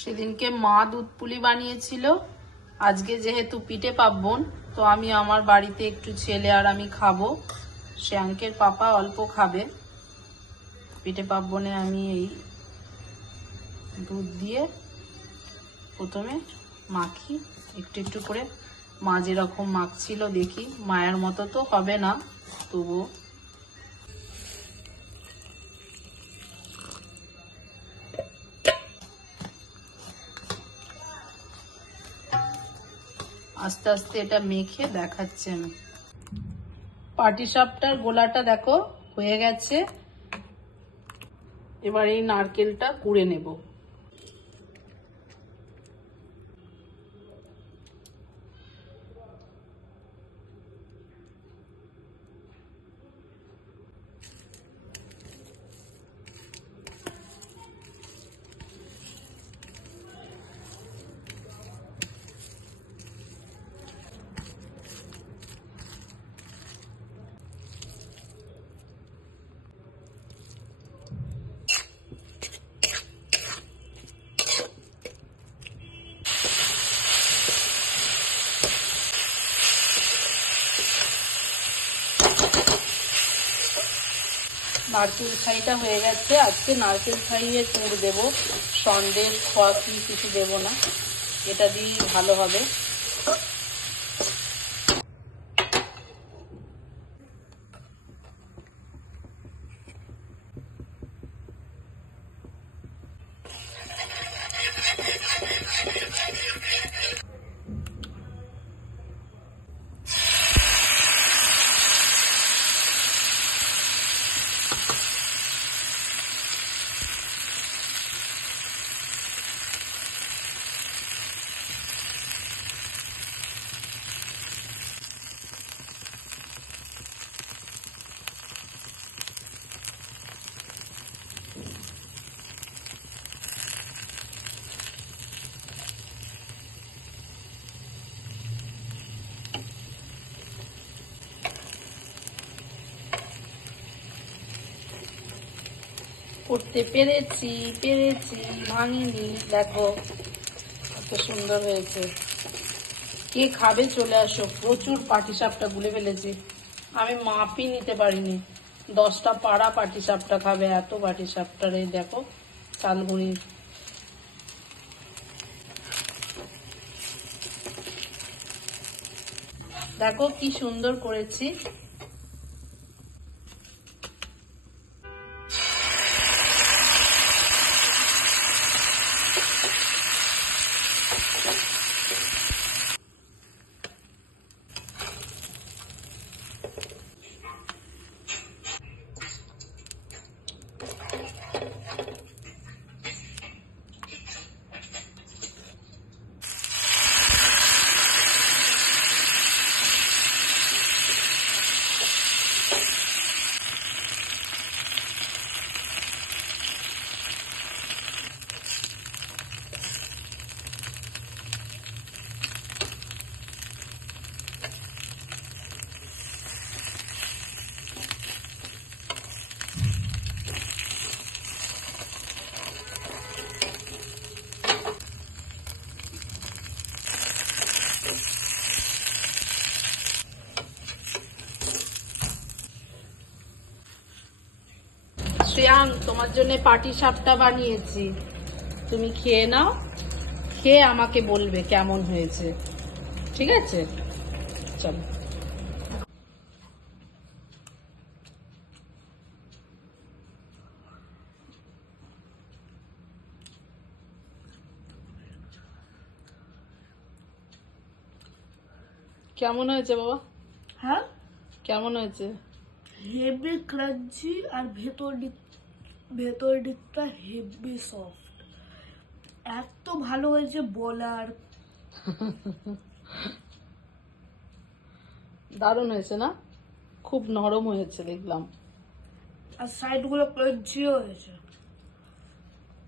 সেদিনকে মা দুধ পুলি বানিয়েছিল, আজকে যেহেতু পিঠে পার্বণ তো আমি আমার বাড়িতে একটু ছেলে আর আমি খাবো, শ্রেয়াঙ্কের পাপা অল্প খাবে। পিঠে পার্বণে আমি এই দুধ দিয়ে প্রথমে মাখি একটু একটু করে। মা যেরকম মাখছিল দেখি, মায়ের মতো তো হবে না, তবুও আস্তে আস্তে এটা মেখে দেখাচ্ছি আমি। পাটিসাপটার গোলাটা দেখো হয়ে গেছে। এবার এই নারকেলটা কুড়ে নেব। নারকেল ছাইটা হয়ে গেছে। আজকে নারকেল ছাইয়ে পুর দেবো, সন্দেশ খোয়া কিছু দেবো না, এটা দিয়েই ভালো হবে। করতে পেরেছি ভাঙিনি, দেখো কত সুন্দর হয়েছে। কে খাবে চলে আসো। প্রচুর পাটিসাপটা গুলে ফেলেছি, আমি মাপই নিতে পারিনি। 10টা পাড়া পাটিসাপটা খাবে, এত পাটিসাপটার। এই দেখো চালগুড়ি, দেখো কি সুন্দর করেছি। শ্রেয়াং, তোমার জন্য পাটিসাপটা বানিয়েছি, তুমি খেয়ে নাও, খেয়ে আমাকে বলবে কেমন হয়েছে, ঠিক আছে? চলো। কেমন হয়েছে বাবা? হ্যাঁ, কেমন হয়েছে? হেভি ক্রাঞ্চি আর ভেতর দিকটা হেভি সফট। এত ভালো হয়েছে বলার। দারুণ হয়েছে না? খুব নরম হয়েছে দেখলাম, আর সাইড গুলো ক্রাঞ্চিও হয়েছে।